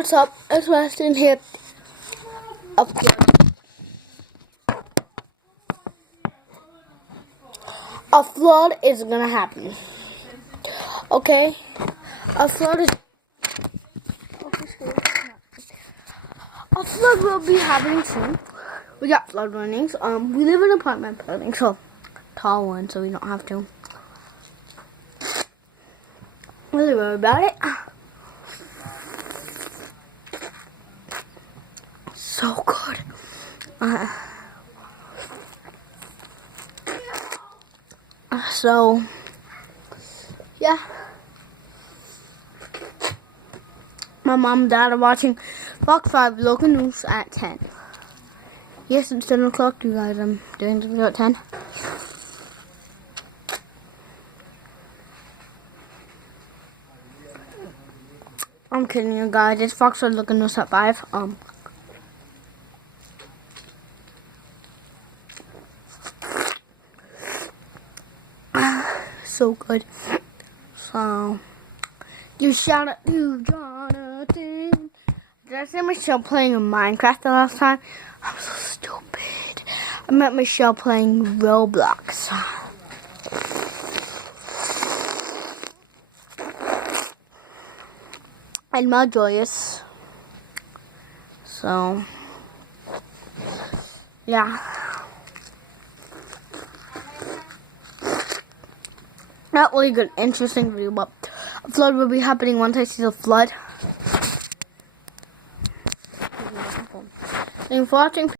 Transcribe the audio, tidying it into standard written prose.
What's up? It's Weston here. Of course. A flood is gonna happen. Okay? A flood will be happening soon. We got flood warnings. We live in an apartment building, so tall one, so we don't have to really worry about it. So good. So yeah, my mom and dad are watching Fox 5 local news at 10. Yes, it's 10 o'clock, you guys. I'm doing the video at 10. I'm kidding you guys. It's Fox 5 local news at 5. So good. So you shout out to Jonathan. Did I say Michelle playing Minecraft the last time? I'm so stupid. I met Michelle playing Roblox. And more joyous. So yeah. Not really good, interesting video, but a flood will be happening once I see the flood. Thanks for watching.